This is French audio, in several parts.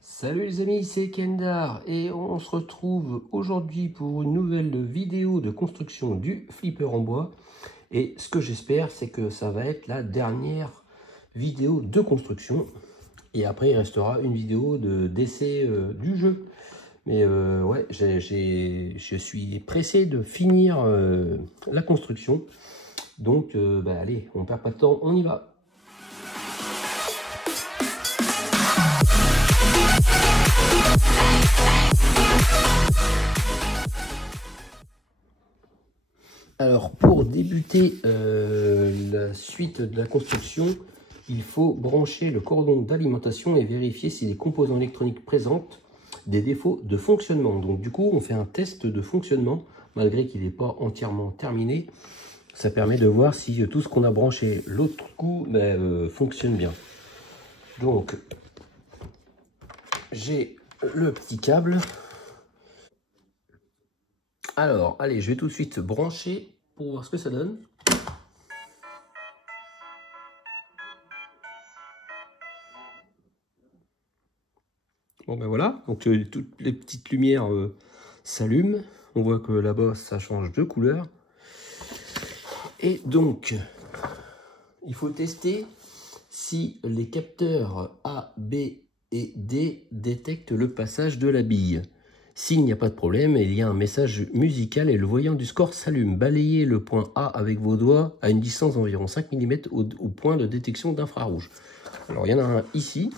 Salut les amis, c'est Kendar et on se retrouve aujourd'hui pour une nouvelle vidéo de construction du flipper en bois. Et ce que j'espère, c'est que ça va être la dernière vidéo de construction. Et après, il restera une vidéo d'essai du jeu. Mais ouais, je suis pressé de finir la construction. Donc, allez, on perd pas de temps, on y va. Alors, pour débuter la suite de la construction, il faut brancher le cordon d'alimentation et vérifier si les composants électroniques présentent des défauts de fonctionnement. Donc, du coup, on fait un test de fonctionnement, malgré qu'il n'est pas entièrement terminé. Ça permet de voir si tout ce qu'on a branché l'autre coup fonctionne bien. Donc, j'ai le petit câble. Alors, allez, je vais tout de suite brancher pour voir ce que ça donne. Bon ben voilà, donc toutes les petites lumières s'allument. On voit que là-bas, ça change de couleur. Et donc, il faut tester si les capteurs A, B et D détectent le passage de la bille. S'il n'y a pas de problème, il y a un message musical et le voyant du score s'allume. Balayez le point A avec vos doigts à une distance d'environ 5 mm au point de détection d'infrarouge. Alors, il y en a un ici.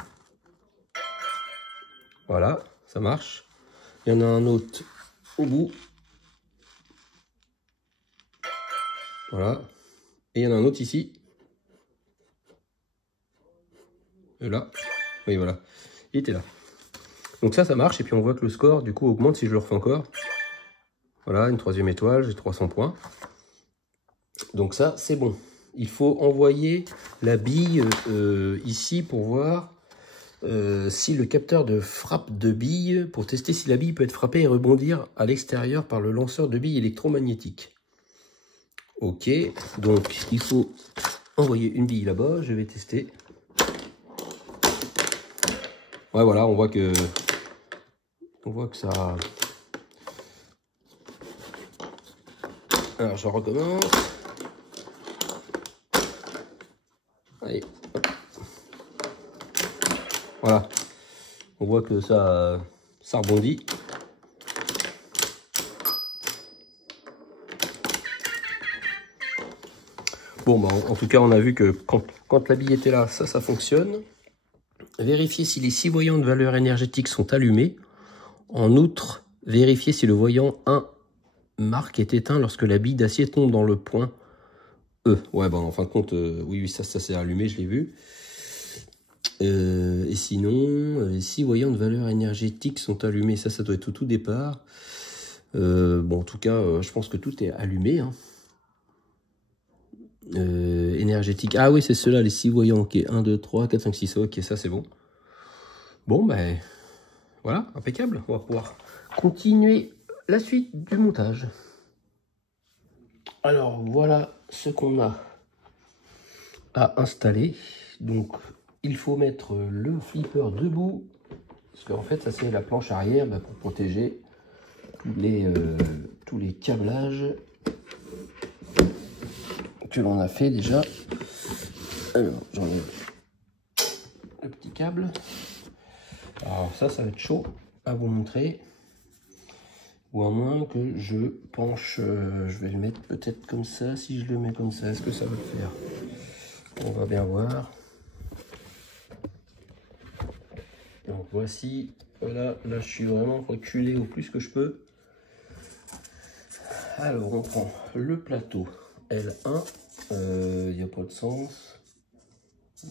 Voilà, ça marche. Il y en a un autre au bout. Voilà. Et il y en a un autre ici. Et là. Oui, voilà. Il était là. Donc ça marche. Et puis on voit que le score, du coup, augmente si je le refais encore. Voilà, une troisième étoile. J'ai 300 points. Donc ça, c'est bon. Il faut envoyer la bille ici pour voir si le capteur de frappe de bille, pour tester si la bille peut être frappée et rebondir à l'extérieur par le lanceur de billes électromagnétique. Ok, donc il faut envoyer une bille là-bas, je vais tester. Ouais, voilà, on voit que ça... Alors, je recommence. Allez, hop. Voilà, on voit que ça rebondit. Bon, bah, en tout cas, on a vu que quand la bille était là, ça fonctionne. Vérifier si les 6 voyants de valeur énergétique sont allumés. En outre, vérifier si le voyant 1 marque est éteint lorsque la bille d'acier tombe dans le point E. Ouais, bah en fin de compte, oui, ça s'est allumé, je l'ai vu. Et sinon, les 6 voyants de valeur énergétique sont allumés. Ça doit être au tout départ. Bon, en tout cas, je pense que tout est allumé. Hein. Énergétique. Ah oui, c'est ceux-là, les 6 voyants. Ok, 1, 2, 3, 4, 5, 6. Ok, ça c'est bon. Bon, ben voilà, impeccable. On va pouvoir continuer la suite du montage. Alors, voilà ce qu'on a à installer. Donc, il faut mettre le flipper debout. Parce qu'en fait, ça c'est la planche arrière pour protéger tous les câblages que l'on a fait déjà. Alors, j'enlève le petit câble. Alors ça va être chaud à vous montrer. Ou à moins que je penche, je vais le mettre peut-être comme ça. Si je le mets comme ça, est-ce que ça va le faire? On va bien voir. Donc voici, là je suis vraiment reculé au plus que je peux. Alors on prend le plateau L1, il n'y a pas de sens,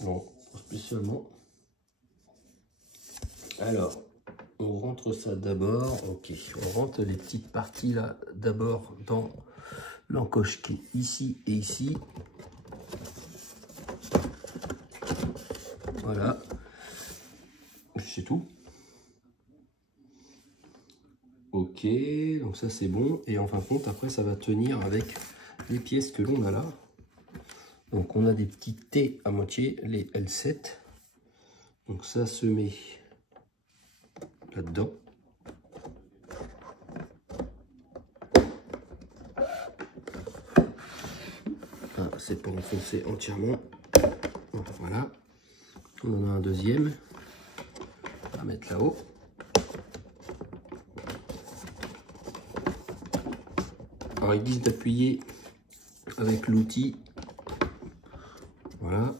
non, spécialement. Alors, on rentre ça d'abord, ok, on rentre les petites parties là d'abord dans l'encoche qui est ici et ici. Voilà, c'est tout. Ok, donc ça c'est bon, et en fin de compte, après ça va tenir avec les pièces que l'on a là. Donc on a des petits T à moitié, les L7. Donc ça se met là-dedans. Ah, c'est pas enfoncé entièrement. Voilà. On en a un deuxième à mettre là-haut. Alors ils disent d'appuyer avec l'outil. Voilà.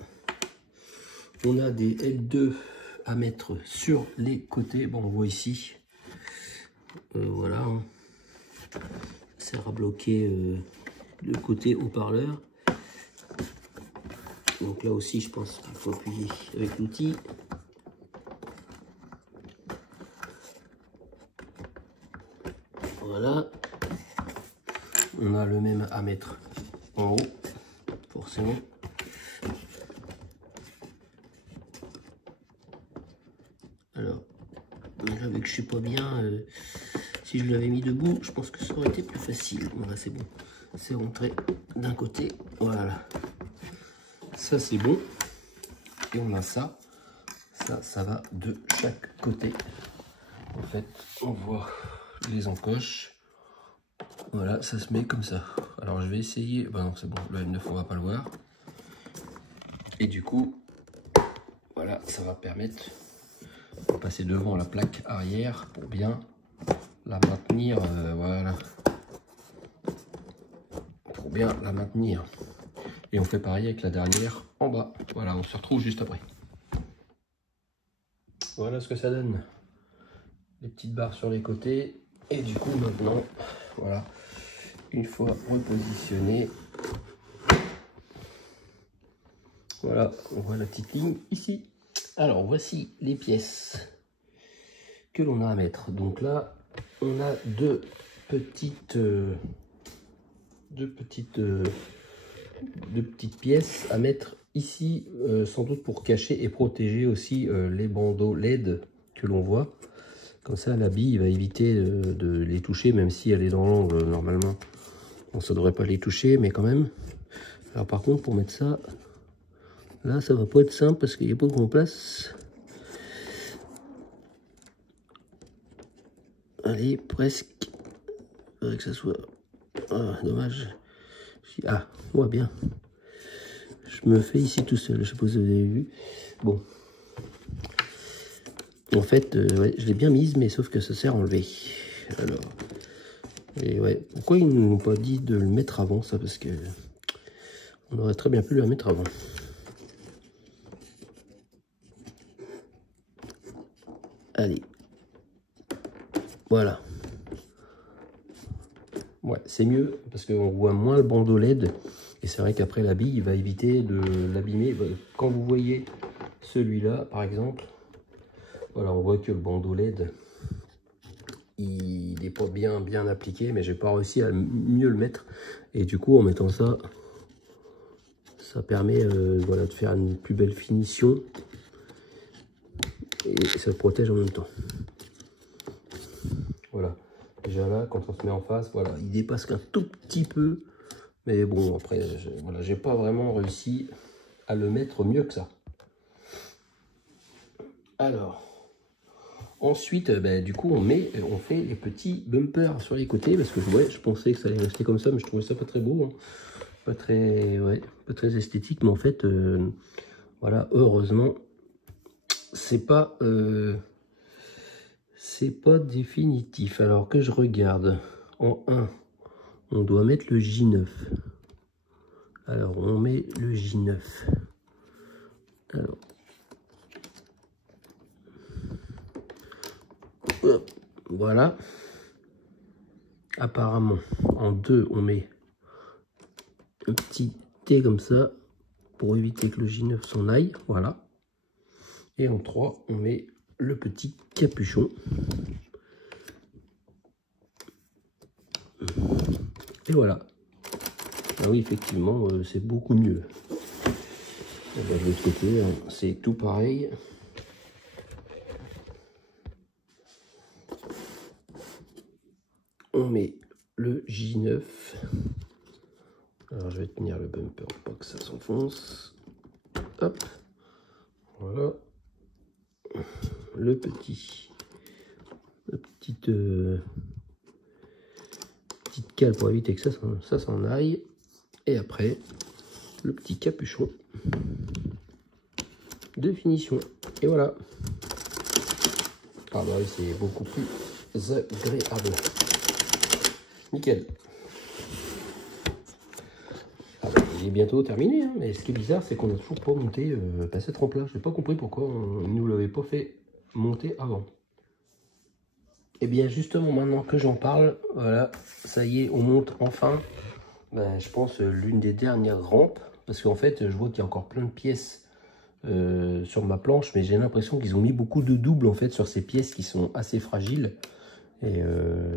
On a des L2 à mettre sur les côtés. Bon, on voit ici. Voilà. Ça sert à bloquer le côté haut-parleur. Donc là aussi, je pense qu'il faut appuyer avec l'outil. Voilà. On a le même à mettre en haut, forcément. Alors, là, vu que je suis pas bien, si je l'avais mis debout, je pense que ça aurait été plus facile. Voilà, c'est bon. C'est rentré d'un côté. Voilà. Ça, c'est bon. Et on a ça. Ça va de chaque côté. En fait, on voit les encoches. Voilà, ça se met comme ça. Alors, je vais essayer. Ben non, c'est bon. Le M9, on va pas le voir. Et du coup, voilà, ça va permettre de passer devant la plaque arrière pour bien la maintenir. Voilà. Pour bien la maintenir. Et on fait pareil avec la dernière en bas. Voilà, on se retrouve juste après. Voilà ce que ça donne. Les petites barres sur les côtés. Et du coup, maintenant, voilà, une fois repositionné, voilà, on voit la petite ligne ici. Alors, voici les pièces que l'on a à mettre. Donc là, on a deux petites pièces à mettre ici, sans doute pour cacher et protéger aussi les bandeaux LED que l'on voit. Comme ça, la bille va éviter de les toucher, même si elle est dans l'angle normalement. Bon, ça devrait pas les toucher, mais quand même. Alors par contre, pour mettre ça, là, ça va pas être simple parce qu'il n'y a pas grand place. Allez, presque. Il faudrait que ça soit... Ah, dommage. Ah, on voit bien. Je me fais ici tout seul, je sais pas si vous avez vu. Bon. En fait, ouais, je l'ai bien mise, mais sauf que ça sert à enlever. Alors, et ouais, pourquoi ils ne nous ont pas dit de le mettre avant, ça? Parce que on aurait très bien pu le mettre avant. Allez. Voilà. Ouais, c'est mieux, parce qu'on voit moins le bandeau LED. Et c'est vrai qu'après, la bille va éviter de l'abîmer. Quand vous voyez celui-là, par exemple, voilà, on voit que le bandeau LED, il n'est pas bien appliqué, mais j'ai pas réussi à mieux le mettre. Et du coup, en mettant ça, ça permet voilà, de faire une plus belle finition. Et ça le protège en même temps. Voilà. Déjà là, quand on se met en face, voilà, il dépasse qu'un tout petit peu. Mais bon, après, voilà, j'ai pas vraiment réussi à le mettre mieux que ça. Alors, ensuite, du coup, on fait les petits bumpers sur les côtés, parce que ouais, je pensais que ça allait rester comme ça, mais je trouvais ça pas très beau, hein. Pas très esthétique, mais en fait, voilà, heureusement, c'est pas définitif. Alors que je regarde, en 1, on doit mettre le J9. Alors, on met le J9. Alors, hop, voilà. Apparemment, en 2, on met un petit T comme ça pour éviter que le J9 s'en aille. Voilà. Et en 3, on met le petit capuchon. Et voilà. Ah oui, effectivement, c'est beaucoup mieux. De l'autre côté, hein, c'est tout pareil. On met le J9. Alors, je vais tenir le bumper pour pas que ça s'enfonce. Hop. Voilà. Le petit petite cale pour éviter que ça s'en aille. Et après, le petit capuchon de finition. Et voilà. Ah bah oui, c'est beaucoup plus agréable. Nickel. Ah bah, il est bientôt terminé, hein, mais ce qui est bizarre, c'est qu'on a toujours pas monté cette rampe-là. Je n'ai pas compris pourquoi on ne nous l'avait pas fait monter avant. Et bien justement, maintenant que j'en parle, voilà, ça y est, on monte enfin, ben, je pense, l'une des dernières rampes. Parce qu'en fait, je vois qu'il y a encore plein de pièces sur ma planche, mais j'ai l'impression qu'ils ont mis beaucoup de doubles en fait sur ces pièces qui sont assez fragiles. Et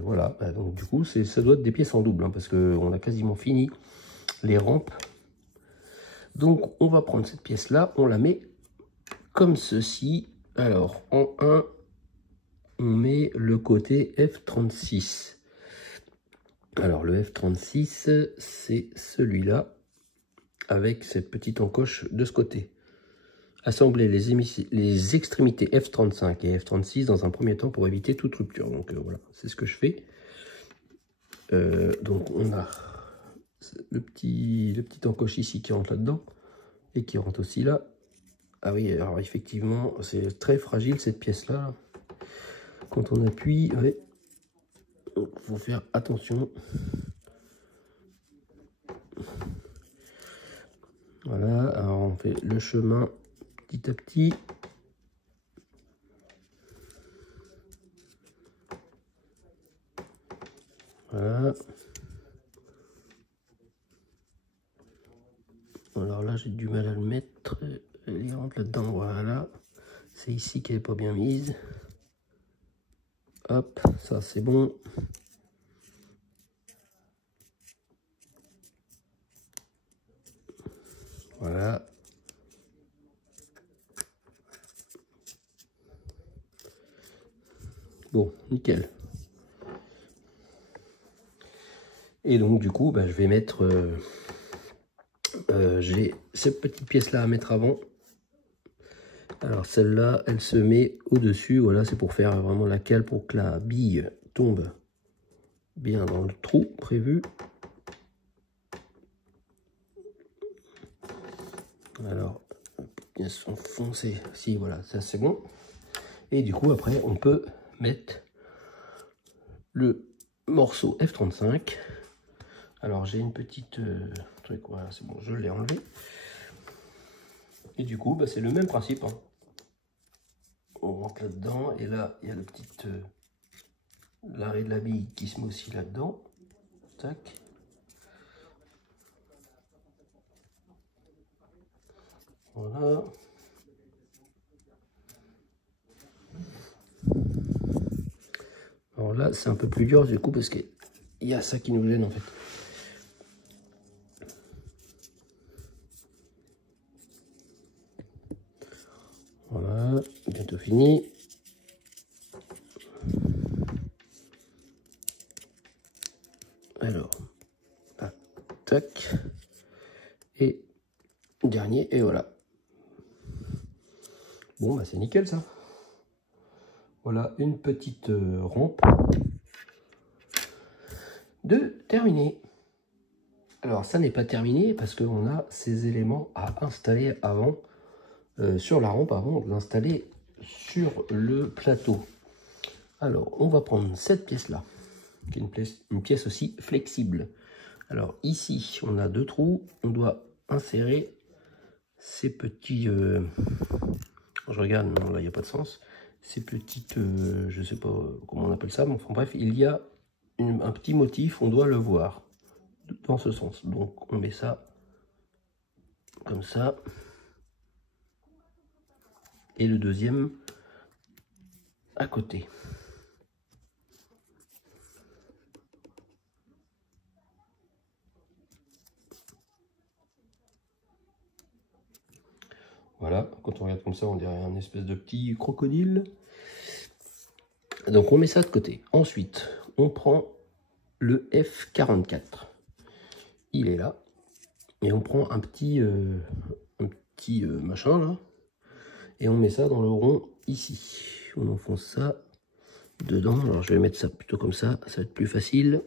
voilà, ben, donc du coup, ça doit être des pièces en double, hein, parce qu'on a quasiment fini les rampes. Donc on va prendre cette pièce-là, on la met comme ceci. Alors, en 1, on met le côté F36. Alors, le F36, c'est celui-là, avec cette petite encoche de ce côté. Assembler les extrémités F35 et F36 dans un premier temps pour éviter toute rupture. Donc voilà, c'est ce que je fais. Donc on a le petit encoche ici qui rentre là-dedans et qui rentre aussi là. Ah oui, alors effectivement, c'est très fragile cette pièce-là. Quand on appuie, ouais, il faut faire attention. Voilà, alors on fait le chemin petit à petit. Voilà. Alors là, j'ai du mal à le mettre. Il rentre là-dedans, voilà. C'est ici qu'elle n'est pas bien mise. Hop, ça c'est bon. Voilà. Bon, nickel. Et donc du coup, bah, je vais mettre... j'ai cette petite pièce-là à mettre avant. Alors celle-là, elle se met au-dessus. Voilà, c'est pour faire vraiment la cale pour que la bille tombe bien dans le trou prévu. Alors, bien s'enfoncer. Si, voilà, ça c'est bon. Et du coup, après, on peut mettre le morceau F35. Alors, j'ai une petite truc, voilà, c'est bon, je l'ai enlevé. Et du coup, bah, c'est le même principe, hein. On rentre là-dedans, et là, il y a le petit l'arrêt de la bille qui se met aussi là-dedans. Tac. Voilà. Alors là, c'est un peu plus dur du coup parce qu'il y a ça qui nous gêne en fait. Voilà, bientôt fini. Alors, là, tac. Et dernier, et voilà. Bon, bah c'est nickel ça. Voilà une petite rampe de terminé. Alors ça n'est pas terminé parce qu'on a ces éléments à installer avant sur la rampe avant de l'installer sur le plateau. Alors on va prendre cette pièce là, qui est une pièce aussi flexible. Alors ici on a deux trous, on doit insérer ces petits... je regarde, non là il n'y a pas de sens. Ces petites, je sais pas comment on appelle ça, mais enfin bref, il y a un petit motif, on doit le voir dans ce sens. Donc on met ça comme ça. Et le deuxième à côté. Voilà, quand on regarde comme ça, on dirait un espèce de petit crocodile. Donc on met ça de côté. Ensuite, on prend le F44. Il est là. Et on prend un petit machin là. Et on met ça dans le rond ici. On enfonce ça. dedans. Alors je vais mettre ça plutôt comme ça va être plus facile.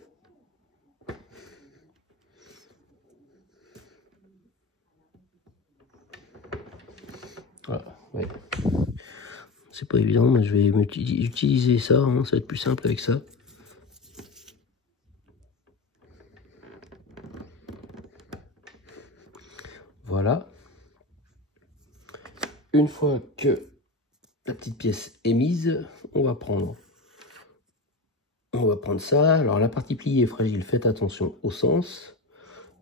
Voilà, ouais. C'est pas évident, mais je vais utiliser ça, hein, ça va être plus simple avec ça. Voilà. Une fois que la petite pièce est mise, on va prendre ça. Alors la partie pliée est fragile, faites attention au sens.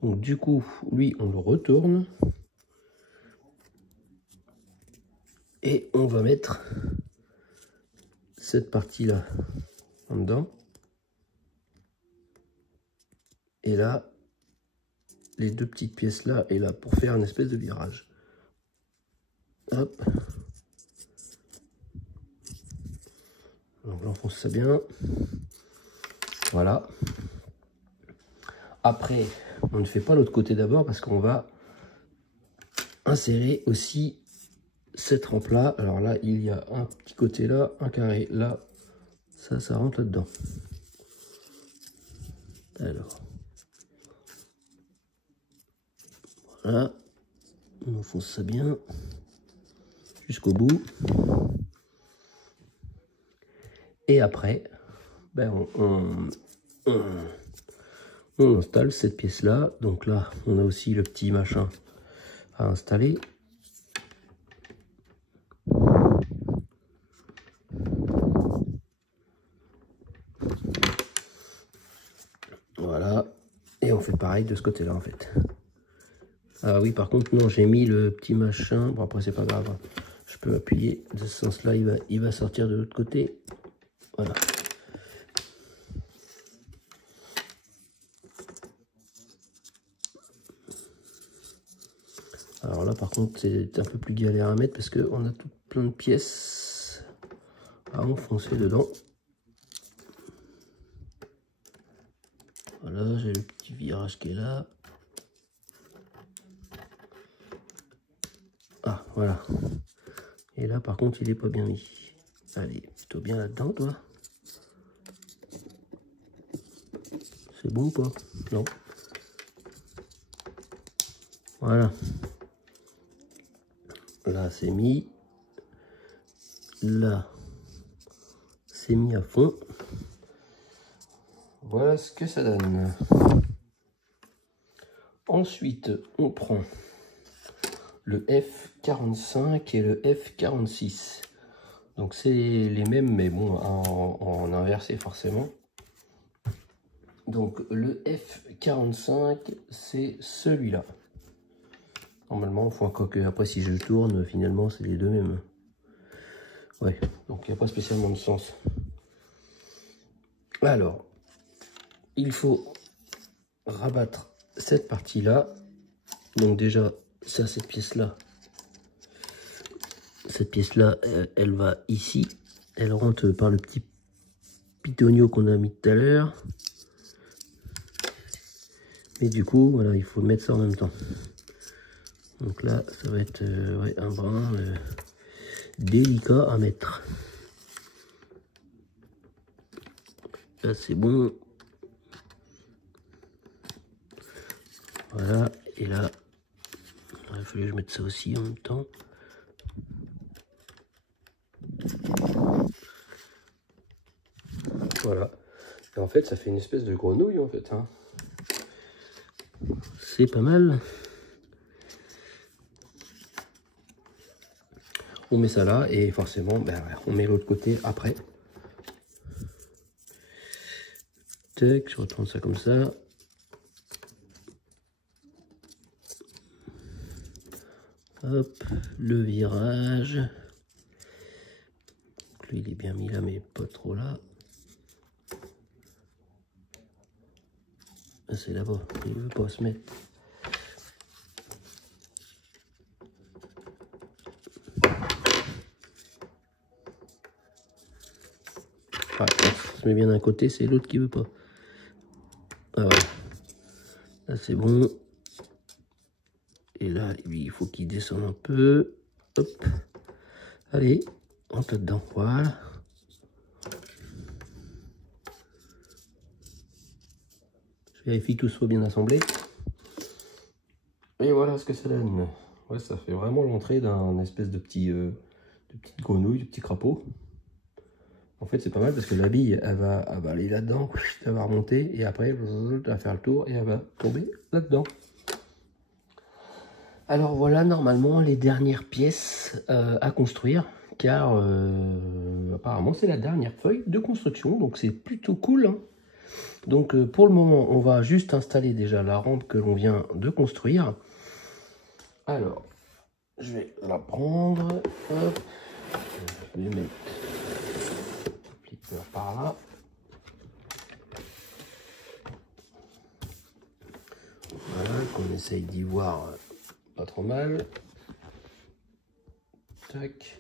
Donc du coup, lui, on le retourne. Et on va mettre cette partie-là en dedans. Et là, les deux petites pièces-là et là pour faire une espèce de virage. Hop. Donc j'enfonce ça bien. Voilà. Après, on ne fait pas l'autre côté d'abord parce qu'on va insérer aussi cette rampe-là. Alors là, il y a un petit côté là, un carré là. Ça rentre là-dedans. Alors. Voilà. On enfonce ça bien. Jusqu'au bout. Et après, ben on installe cette pièce-là. Donc là, on a aussi le petit machin à installer. Voilà. Et on fait pareil de ce côté-là, en fait. Ah oui, par contre, non, j'ai mis le petit machin. Bon, après, c'est pas grave. Je peux appuyer de ce sens-là. Il va sortir de l'autre côté. Voilà. Alors là, par contre, c'est un peu plus galère à mettre parce qu'on a tout plein de pièces à enfoncer dedans. Voilà, j'ai le petit virage qui est là. Ah, voilà. Et là, par contre, il est pas bien mis. Allez, plutôt bien là-dedans, toi. C'est bon ou pas? Non. Voilà. Là, c'est mis. Là, c'est mis à fond. Voilà ce que ça donne. Ensuite, on prend le F45 et le F46. Donc c'est les mêmes, mais bon, en inversé forcément. Donc le F45, c'est celui-là. Normalement, enfin, quoique après si je le tourne, finalement c'est les deux mêmes. Ouais, donc il n'y a pas spécialement de sens. Alors, il faut rabattre cette partie-là. Donc déjà, ça, cette pièce-là. Cette pièce-là, elle va ici. Elle rentre par le petit pitonio qu'on a mis tout à l'heure. Et du coup, voilà, il faut mettre ça en même temps. Donc là, ça va être ouais, un brin délicat à mettre. Là, c'est bon. Voilà, et là, il fallait que je mette ça aussi en même temps. Voilà. Et en fait, ça fait une espèce de grenouille, en fait. Hein. C'est pas mal. On met ça là, et forcément, ben, on met l'autre côté après. Tac, je retourne ça comme ça. Hop, le virage. Donc, lui, il est bien mis là, mais pas trop là. C'est là-bas, il veut pas se mettre. Ah, on se met bien d'un côté, c'est l'autre qui veut pas. Ah ouais. Là c'est bon. Et là, lui, il faut qu'il descende un peu. Hop. Allez, on rentre dedans. Voilà. Je vérifie que tout soit bien assemblé. Et voilà ce que ça donne. Ouais, ça fait vraiment l'entrée d'un espèce de petite grenouille, de petit crapaud. En fait, c'est pas mal parce que la bille, elle va aller là-dedans, elle va remonter et après, elle va faire le tour et elle va tomber là-dedans. Alors voilà, normalement, les dernières pièces à construire, car apparemment, c'est la dernière feuille de construction, donc c'est plutôt cool, hein. Donc pour le moment, on va juste installer déjà la rampe que l'on vient de construire. Alors, je vais la prendre, hop, je vais mettre le flipper par là. Voilà, qu'on essaye d'y voir pas trop mal. Tac.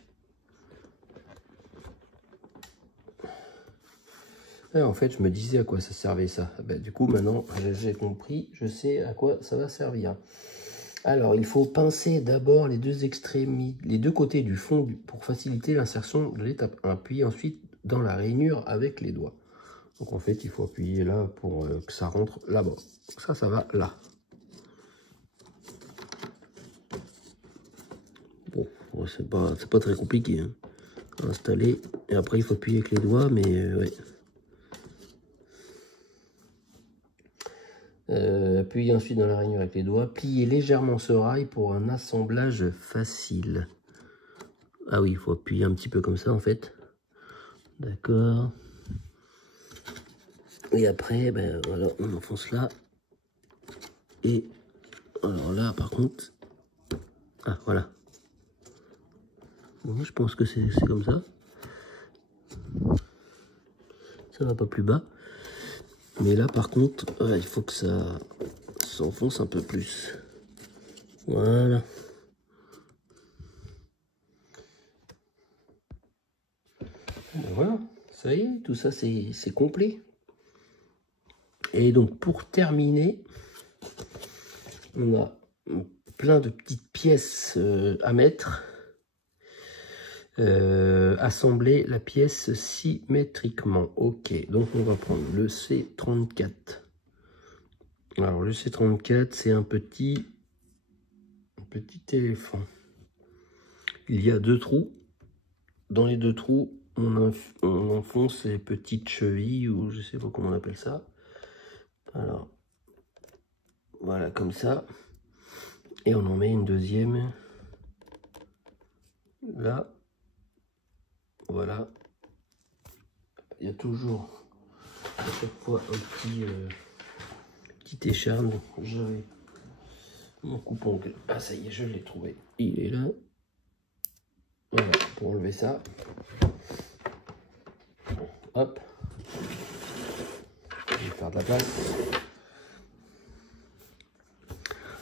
Et en fait, je me disais à quoi ça servait ça. Ben, du coup, maintenant, j'ai compris, je sais à quoi ça va servir. Alors, il faut pincer d'abord les deux extrémités, les deux côtés du fond pour faciliter l'insertion de l'étape 1, puis ensuite dans la rainure avec les doigts. Donc en fait, il faut appuyer là pour que ça rentre là-bas. Ça va là. Bon, c'est pas très compliqué, hein. Installer, et après il faut appuyer avec les doigts, mais ouais. Appuyer ensuite dans la rainure avec les doigts, plier légèrement ce rail pour un assemblage facile. Ah oui, il faut appuyer un petit peu comme ça en fait. D'accord. Et après, ben voilà, on enfonce là. Et alors là, par contre, ah voilà. Bon, je pense que c'est comme ça. Ça va pas plus bas. Mais là, par contre, il faut que ça s'enfonce un peu plus. Voilà. Ben voilà, ça y est, tout ça c'est complet. Et donc pour terminer, on a plein de petites pièces à mettre. Assembler la pièce symétriquement. Ok, donc on va prendre le C34. Alors le C34, c'est un petit éléphant. Il y a deux trous. Dans les deux trous, on enfonce les petites chevilles, ou je sais pas comment on appelle ça. Alors, voilà, comme ça. Et on en met une deuxième. Là. Voilà. Il y a toujours, à chaque fois, un petit écharde. J'avais mon coupe-ongle. Ah, ça y est, je l'ai trouvé. Il est là. Voilà, pour enlever ça. Hop. Je vais faire de la place.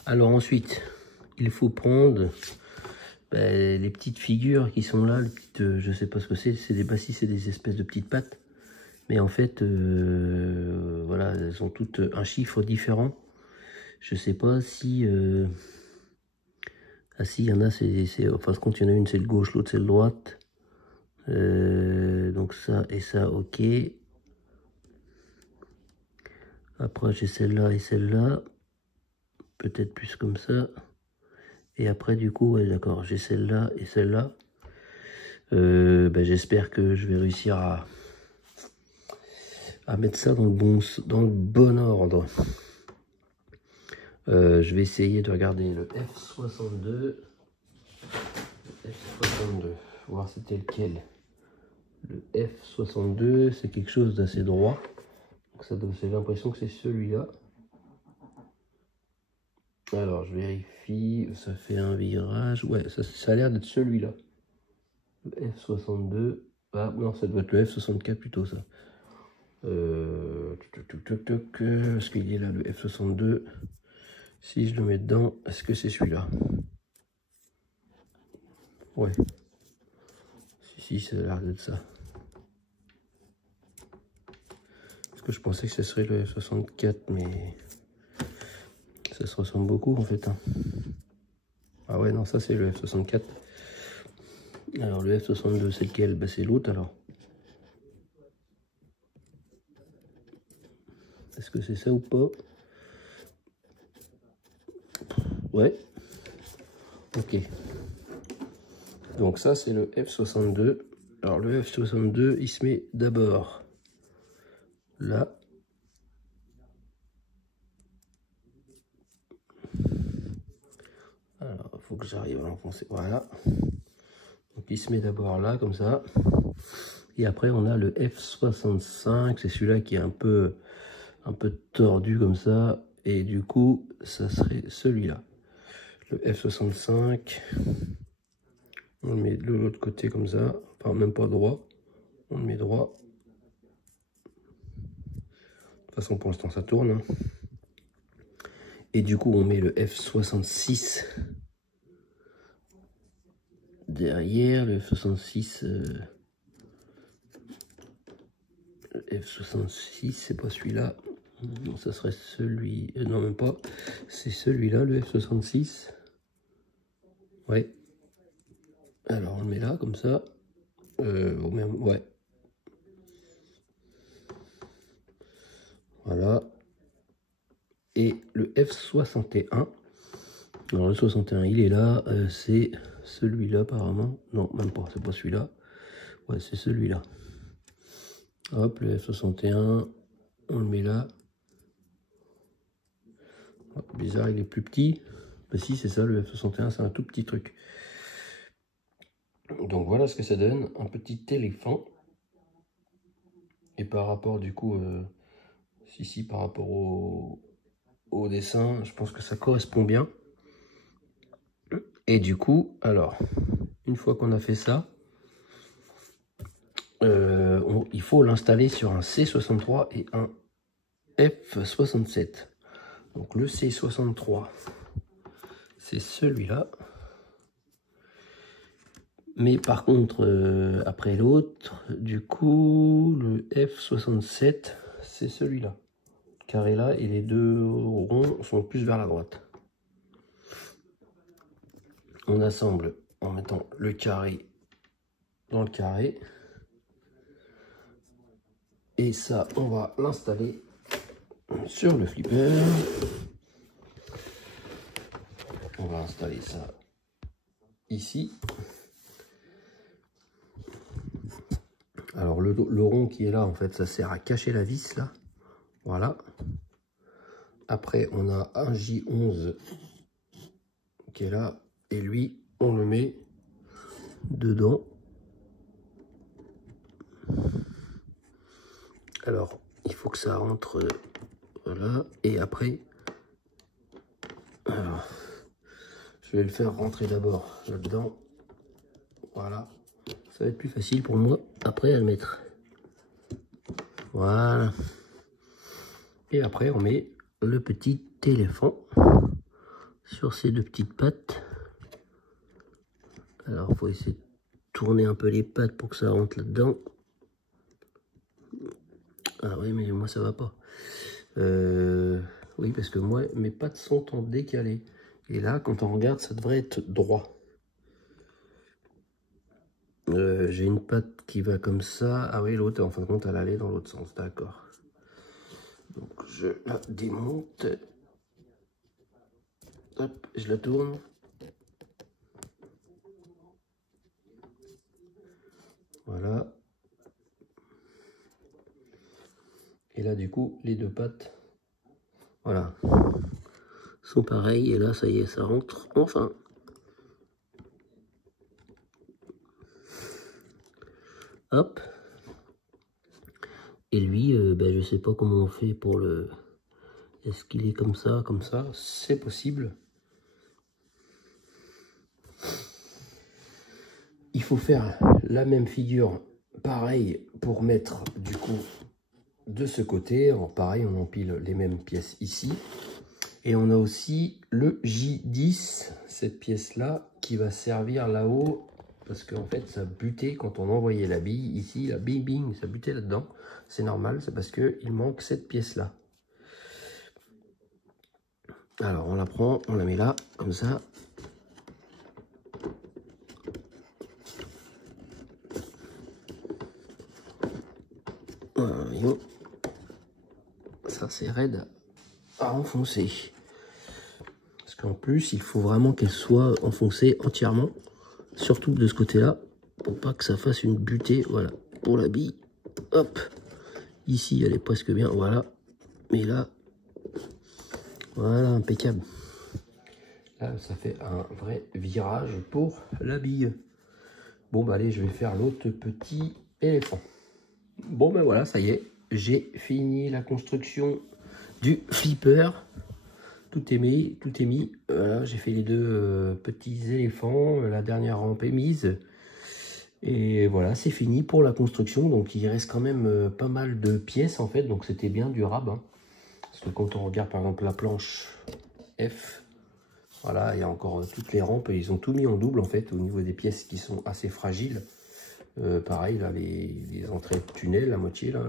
Alors ensuite, il faut prendre les petites figures qui sont là. Les petites, je sais pas ce que c'est. C'est des bassis, c'est des espèces de petites pattes. Mais en fait, voilà, elles ont toutes un chiffre différent. Je sais pas si... Ah si, il y en a, en fin de compte, il y en a une, c'est le gauche, l'autre, c'est le droite. Donc ça et ça, ok. Après, j'ai celle-là et celle-là. Peut-être plus comme ça. Et après, du coup, ouais, d'accord, j'ai celle-là et celle-là. J'espère que je vais réussir à mettre ça dans le bon ordre. Je vais essayer de regarder le F62. Le F62, voir c'était lequel. Le F62, c'est quelque chose d'assez droit. J'ai l'impression que c'est celui-là. Alors, je vérifie. Ça fait un virage. Ouais, ça a l'air d'être celui-là. Le F62. Ah, non, ça doit être le F64 plutôt, ça. Est-ce qu'il est là, le F62? Si je le mets dedans, est-ce que c'est celui-là? Ouais. Si, ça a l'air d'être ça. Parce que je pensais que ce serait le F64, mais ça se ressemble beaucoup en fait, hein. Ah ouais, non, ça c'est le F64. Alors le F62, c'est lequel? Bah, c'est l'autre alors. Est-ce que c'est ça ou pas? Ouais. Ok. Donc ça, c'est le F62. Alors le F62, il se met d'abord là. Alors, il faut que j'arrive à l'enfoncer. Voilà. Donc il se met d'abord là, comme ça. Et après, on a le F65. C'est celui-là qui est un peu tordu comme ça. Et du coup, ça serait celui-là. Le F65. On le met de l'autre côté comme ça. Enfin, même pas droit. On le met droit. De toute façon, pour l'instant, ça tourne. Hein. Et du coup, on met le F66 derrière. Le F66... F66, c'est pas celui-là. Non, ça serait celui... non, même pas. C'est celui-là, le F66. Ouais. Alors, on le met là, comme ça. Ouais. Voilà. Et le F61. Alors, le 61, il est là. C'est celui-là, apparemment. Non, même pas. C'est pas celui-là. Ouais, c'est celui-là. Hop, le F61. On le met là. Oh, bizarre, il est plus petit. Bah si, c'est ça, le F61, c'est un tout petit truc. Donc voilà ce que ça donne, un petit éléphant. Et par rapport du coup, par rapport au dessin, je pense que ça correspond bien. Et du coup, alors, une fois qu'on a fait ça, il faut l'installer sur un C63 et un F67. Donc le C63, c'est celui-là. Mais par contre, après l'autre, du coup, le F67, c'est celui-là. Carré là, et les deux ronds sont plus vers la droite. On assemble en mettant le carré dans le carré. Et ça, on va l'installer sur le flipper. On va installer ça ici. Alors le rond qui est là, en fait, ça sert à cacher la vis là. Voilà. Après, on a un J11 qui est là. Et lui, on le met dedans. Alors, il faut que ça rentre, voilà. Et après, alors, je vais le faire rentrer d'abord là-dedans. Voilà. Ça va être plus facile pour moi après à le mettre. Voilà. Et après, on met le petit éléphant sur ces deux petites pattes. Alors, il faut essayer de tourner un peu les pattes pour que ça rentre là-dedans. Ah oui, mais moi, ça va pas. Oui, parce que moi, mes pattes sont en décalé. Et là, quand on regarde, ça devrait être droit. J'ai une patte qui va comme ça. Ah oui, l'autre, en fin de compte, elle allait dans l'autre sens. D'accord. Donc, je la démonte. Hop, je la tourne. Voilà. Et là, du coup, les deux pattes, voilà, sont pareilles. Et là, ça y est, ça rentre enfin. Hop. Et lui, je sais pas comment on fait pour le... Est-ce qu'il est comme ça, c'est possible. Il faut faire la même figure, pareil, pour mettre du coup de ce côté. Alors, pareil, on empile les mêmes pièces ici. Et on a aussi le J10, cette pièce-là, qui va servir là-haut. Parce qu'en fait, ça butait quand on envoyait la bille. Ici, la bing, bing, ça butait là-dedans. C'est normal, c'est parce qu'il manque cette pièce-là. Alors, on la prend, on la met là, comme ça. Voilà, ça, c'est raide à enfoncer. Parce qu'en plus, il faut vraiment qu'elle soit enfoncée entièrement, surtout de ce côté-là, pour pas que ça fasse une butée. Voilà, pour la bille. Hop, ici, elle est presque bien, voilà. Mais là, voilà, impeccable. Là, ça fait un vrai virage pour la bille. Bon, bah allez, je vais faire l'autre petit éléphant. Bon, ben voilà, ça y est, j'ai fini la construction du flipper. Tout est mis, tout est mis. Voilà, j'ai fait les deux petits éléphants. La dernière rampe est mise. Et voilà, c'est fini pour la construction. Donc, il reste quand même pas mal de pièces, en fait. Donc, c'était bien durable. Hein. Parce que quand on regarde, par exemple, la planche F, voilà, il y a encore toutes les rampes. Ils ont tout mis en double, en fait, au niveau des pièces qui sont assez fragiles. Pareil, là, les entrées de tunnel, la moitié, là,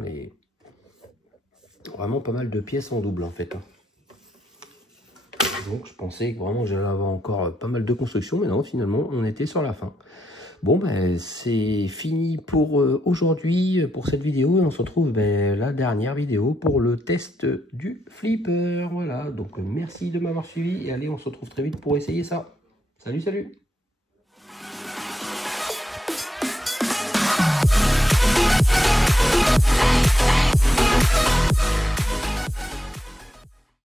vraiment pas mal de pièces en double, en fait. Hein. Donc, je pensais que vraiment j'allais avoir encore pas mal de construction, mais non, finalement, on était sur la fin. Bon, ben, c'est fini pour aujourd'hui, pour cette vidéo, et on se retrouve la dernière vidéo pour le test du flipper. Voilà, donc merci de m'avoir suivi, et allez, on se retrouve très vite pour essayer ça. Salut, salut!